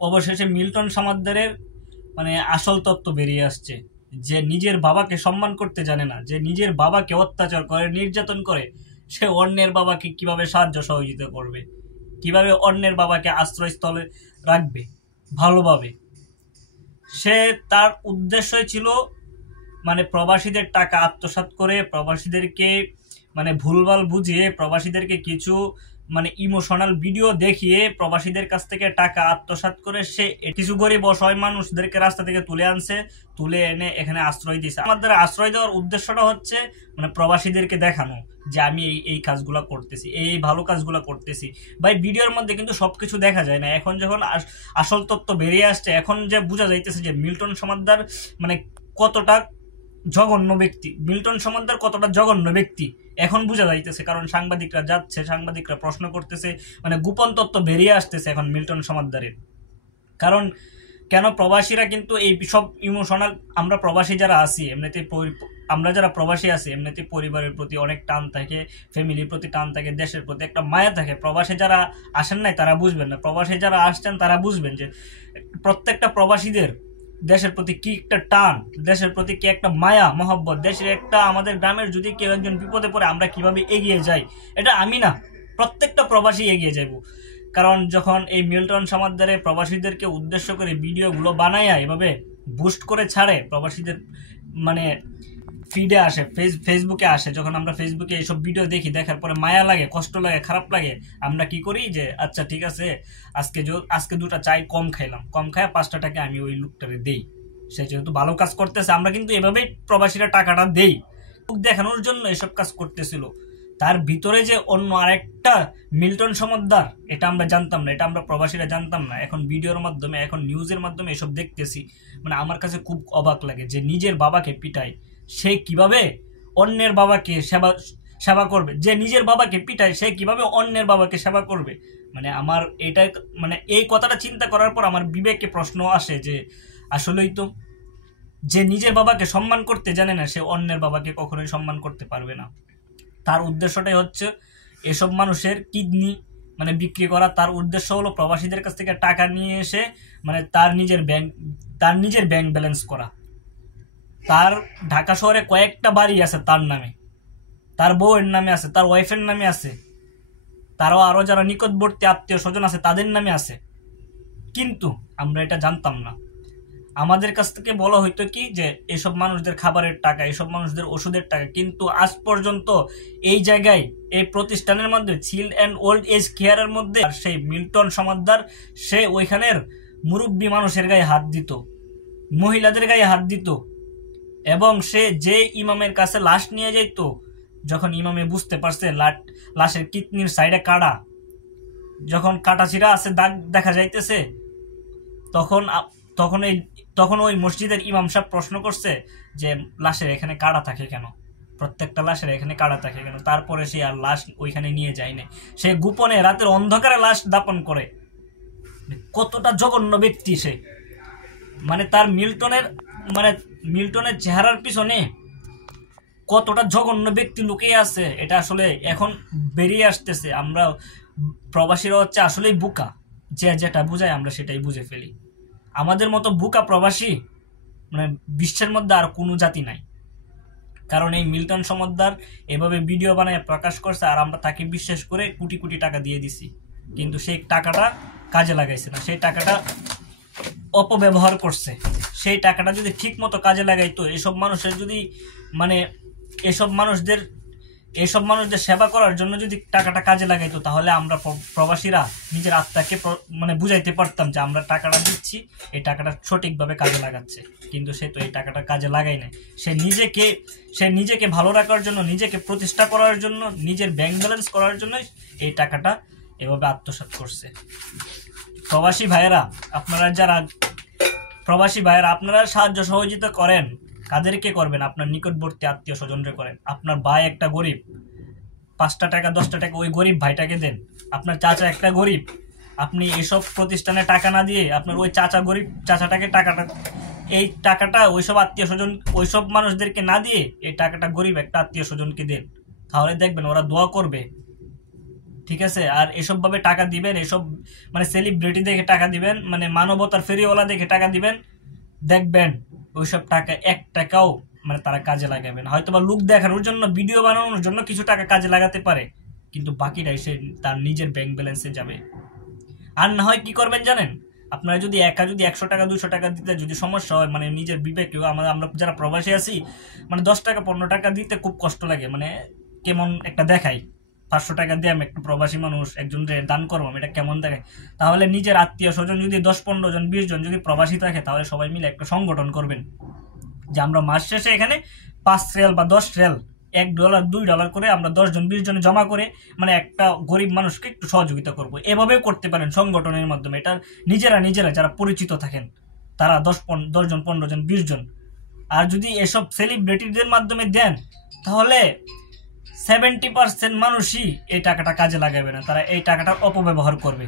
অবশেষে মিল্টন সমাদ্দারের মানে আসল তত্ত্ব বেরিয়ে আসছে, যে নিজের বাবাকে সম্মান করতে জানে না, যে নিজের বাবাকে অত্যাচার করে, নির্যাতন করে, সে অন্যের বাবাকে কিভাবে সাহায্য সহযোগিতা করবে, কিভাবে অন্যের বাবাকে আশ্রয়স্থলে রাখবে ভালোভাবে। সে তার উদ্দেশ্যই ছিল মানে প্রবাসীদের টাকা আত্মসাৎ করে, প্রবাসীদেরকে মানে ভুলভাল বুঝিয়ে, প্রবাসীদেরকে কিছু মানে ইমোশনাল ভিডিও দেখিয়ে প্রবাসীদের কাছ থেকে টাকা আত্মসাৎ করে সে কিছু গরিব অসহায় মানুষদেরকে রাস্তা থেকে তুলে আনছে, তুলে এনে এখানে আশ্রয় দিয়েছে। আমাদের আশ্রয় দেওয়ার উদ্দেশ্যটা হচ্ছে মানে প্রবাসীদেরকে দেখানো যে আমি এই এই কাজগুলো করতেছি, এই ভালো কাজগুলো করতেছি। ভাই ভিডিওর মধ্যে কিন্তু সবকিছু দেখা যায় না। এখন যখন আসল তত্ত্ব বেরিয়ে আসছে, এখন যে বোঝা যাইতেছে যে মিল্টন সমাদ্দার মানে কতটা জঘন্য ব্যক্তি, মিল্টন সমাদ্দার কতটা জঘন্য ব্যক্তি এখন বোঝা যাইতেছে। কারণ সাংবাদিকরা যাচ্ছে, সাংবাদিকরা প্রশ্ন করতেছে, মানে গোপন তত্ত্ব বেরিয়ে আসতেছে এখন মিল্টন সমাদ্দারের। কারণ কেন প্রবাসীরা কিন্তু এই সব ইমোশনাল, আমরা প্রবাসী যারা আছি এমনিতে, আমরা যারা প্রবাসী আছি এমনিতে পরিবারের প্রতি অনেক টান থাকে, ফ্যামিলির প্রতি টান থাকে, দেশের প্রতি একটা মায়া থাকে। প্রবাসী যারা আসেন নাই তারা বুঝবেন না, প্রবাসী যারা আসছেন তারা বুঝবেন যে প্রত্যেকটা প্রবাসীদের দেশের প্রতি কি একটা টান, দেশের প্রতি কি একটা মায়া মহব্বত, দেশের একটা, আমাদের গ্রামের যদি কেউ একজন বিপদে পড়ে আমরা কিভাবে এগিয়ে যাই, এটা আমি না প্রত্যেকটা প্রবাসী এগিয়ে যাইব। কারণ যখন এই মিল্টন সমাদ্দারে প্রবাসীদেরকে উদ্দেশ্য করে ভিডিওগুলো বানায় এভাবে বুস্ট করে ছাড়ে, প্রবাসীদের মানে ফিডে আসে, ফেসবুকে আসে, যখন আমরা ফেসবুকে এইসব ভিডিও দেখি, দেখার পরে মায়া লাগে, কষ্ট লাগে, খারাপ লাগে, আমরা কি করি যে আচ্ছা ঠিক আছে আজকে দুটা চাই কম খাইলাম, কম খায় 5টা টাকা আমি ওই লোকটাকে দেই, সে যেহেতু ভালো কাজ করতেছে। আমরা কিন্তু এভাবেই প্রবাসীরা টাকাটা দেই, দেখানোর জন্য এসব কাজ করতেছিল। তার ভিতরে যে অন্য আরেকটা মিল্টন সমাদ্দার, এটা আমরা জানতাম না, এটা আমরা প্রবাসীরা জানতাম না। এখন ভিডিওর মাধ্যমে, এখন নিউজের মাধ্যমে এসব দেখতেছি, মানে আমার কাছে খুব অবাক লাগে যে নিজের বাবাকে পিটায় সে কিভাবে অন্যের বাবাকে সেবা করবে, যে নিজের বাবাকে পিটায় সে কিভাবে অন্যের বাবাকে সেবা করবে। মানে আমার এটা, মানে এই কথাটা চিন্তা করার পর আমার বিবেকে প্রশ্ন আসে যে আসলেই তো, যে নিজের বাবাকে সম্মান করতে জানে না সে অন্যের বাবাকে কখনোই সম্মান করতে পারবে না। তার উদ্দেশ্যটাই হচ্ছে এসব মানুষের কিডনি মানে বিক্রি করা। তার উদ্দেশ্য হলো প্রবাসীদের কাছ থেকে টাকা নিয়ে এসে মানে তার নিজের ব্যাংক ব্যালেন্স করা। তার ঢাকা শহরে কয়েকটা বাড়ি আছে তার নামে, তার বউয়ের নামে আছে, তার ওয়াইফের নামে আছে, তারও আরো যারা নিকটবর্তী আত্মীয় স্বজন আছে তাদের নামে আছে। কিন্তু আমরা এটা জানতাম না। আমাদের কাছ থেকে বলা হইতো কি যে এসব মানুষদের খাবারের টাকা, এসব মানুষদের ওষুধের টাকা, কিন্তু আজ পর্যন্ত এই জায়গায়, এই প্রতিষ্ঠানের মধ্যে চিল্ড অ্যান্ড ওল্ড এজ কেয়ারের মধ্যে সেই মিল্টন সমাদ্দার সে ওইখানের মুরব্বী মানুষের গায়ে হাত দিত, মহিলাদের গায়ে হাত দিত। এবং সে যে ইমামের কাছে লাশ নিয়ে যেত, যখন ইমামে বুঝতে পারছে লাশের কিডনির সাইডে কাটা, যখন কাটাছিরা আছে, দাগ দেখা যাইতেছে, তখন তখন ওই মসজিদের ইমাম সাহেব প্রশ্ন করছে যে লাশের এখানে কাটা থাকে কেন, প্রত্যেকটা লাশের এখানে কাটা থাকে কেন। তারপরে সে আর লাশ ওইখানে নিয়ে যায় না, সে গোপনে রাতের অন্ধকারে লাশ দাপন করে। কতটা জঘন্য ব্যক্তি সে, মানে তার মিল্টনের চেহারার পিছনে কতটা জঘন্য ব্যক্তি লুকিয়ে আছে এটা আসলে এখন বেরিয়ে আসতেছে। আমরা প্রবাসীরা হচ্ছে আসলেই বোকা, যে যেটা বুঝায় আমরা সেটাই বুঝে ফেলি। আমাদের মতো বোকা প্রবাসী মানে বিশ্বের মধ্যে আর কোনো জাতি নাই। কারণ এই মিল্টন সমাদ্দার এভাবে ভিডিও বানায় প্রকাশ করছে, আর আমরা তাকে বিশ্বাস করে কোটি কোটি টাকা দিয়ে দিছি, কিন্তু সেই টাকাটা কাজে লাগাইছে না, সেই টাকাটা অপব্যবহার করছে। সেই টাকাটা যদি ঠিক মতো কাজে লাগাইতো, এসব মানুষের যদি মানে এসব মানুষদের সেবা করার জন্য যদি টাকাটা কাজে লাগাইতো, তাহলে আমরা প্রবাসীরা নিজের আত্মাকে মানে বুঝাইতে পারতাম যে আমরা টাকাটা দিচ্ছি, এই টাকাটা সঠিকভাবে কাজে লাগাচ্ছে। কিন্তু সে তো এই টাকাটা কাজে লাগাই না, সে নিজেকে ভালো রাখার জন্য, নিজেকে প্রতিষ্ঠা করার জন্য, নিজের ব্যাংক ব্যালেন্স করার জন্য এই টাকাটা এভাবে আত্মসাৎ করছে। প্রবাসী ভাইয়েরা আপনারা সাহায্য সহযোগিতা করেন, কাদেরকে করবেন? আপনার নিকটবর্তী আত্মীয় স্বজনরে করেন। আপনার ভাই একটা গরিব, 5টা টাকা 10টা টাকা ওই গরিব ভাইটাকে দেন। আপনার চাচা একটা গরিব, আপনি এসব প্রতিষ্ঠানে টাকা না দিয়ে আপনার ওই চাচাটাকে এই টাকাটা ওইসব আত্মীয় স্বজন, ওইসব মানুষদেরকে না দিয়ে এই টাকাটা গরিব একটা আত্মীয় স্বজনকে দেন, তাহলে দেখবেন ওরা দোয়া করবে। ঠিক আছে। আর এসব ভাবে টাকা দিবেন, এসব মানে সেলিব্রিটি দেখে টাকা দিবেন, মানে মানবতার ফেরিওয়ালা দেখে টাকা দিবেন, দেখবেন ওইসব টাকা 1 টাকাও মানে তারা কাজে লাগাবেন। হয়তো বা লুক দেখানোর জন্য, ভিডিও বানানোর জন্য কিছু টাকা কাজে লাগাতে পারে, কিন্তু বাকিটা এসে তার নিজের ব্যাংক ব্যালেন্সে যাবে। আর না হয় কি করবেন জানেন, আপনারা যদি একা যদি 100 টাকা 200 টাকা দিতে যদি সমস্যা হয়, মানে নিজের বিবেকেও আমরা যারা প্রবাসী আছি, মানে 10 টাকা 15 টাকা দিতে খুব কষ্ট লাগে, মানে কেমন একটা দেখাই, 500 টাকা দিয়ে আমি একটা প্রবাসী মানুষ একজন দান করবো, এটা কেমন দেখায়। তাহলে নিজের আত্মীয় স্বজন যদি 10-15 জন 20 জন যদি প্রবাসী থাকে, তাহলে সবাই মিলে একটা সংগঠন করবেন যে আমরা মাস শেষে এখানে 5 রিয়াল বা 10 রিয়াল, $1 $2 করে আমরা 10 জন 20 জনে জমা করে মানে একটা গরিব মানুষকে একটু সহযোগিতা করব। এভাবেও করতে পারেন সংগঠনের মাধ্যমে। এটা নিজেরা যারা পরিচিত থাকেন তারা 10 জন 15 জন 20 জন। আর যদি এসব সেলিব্রিটিদের মাধ্যমে দেন, তাহলে 70% মানুষই এই টাকাটা কাজে লাগাবে না, তারা এই টাকাটার অপব্যবহার করবে।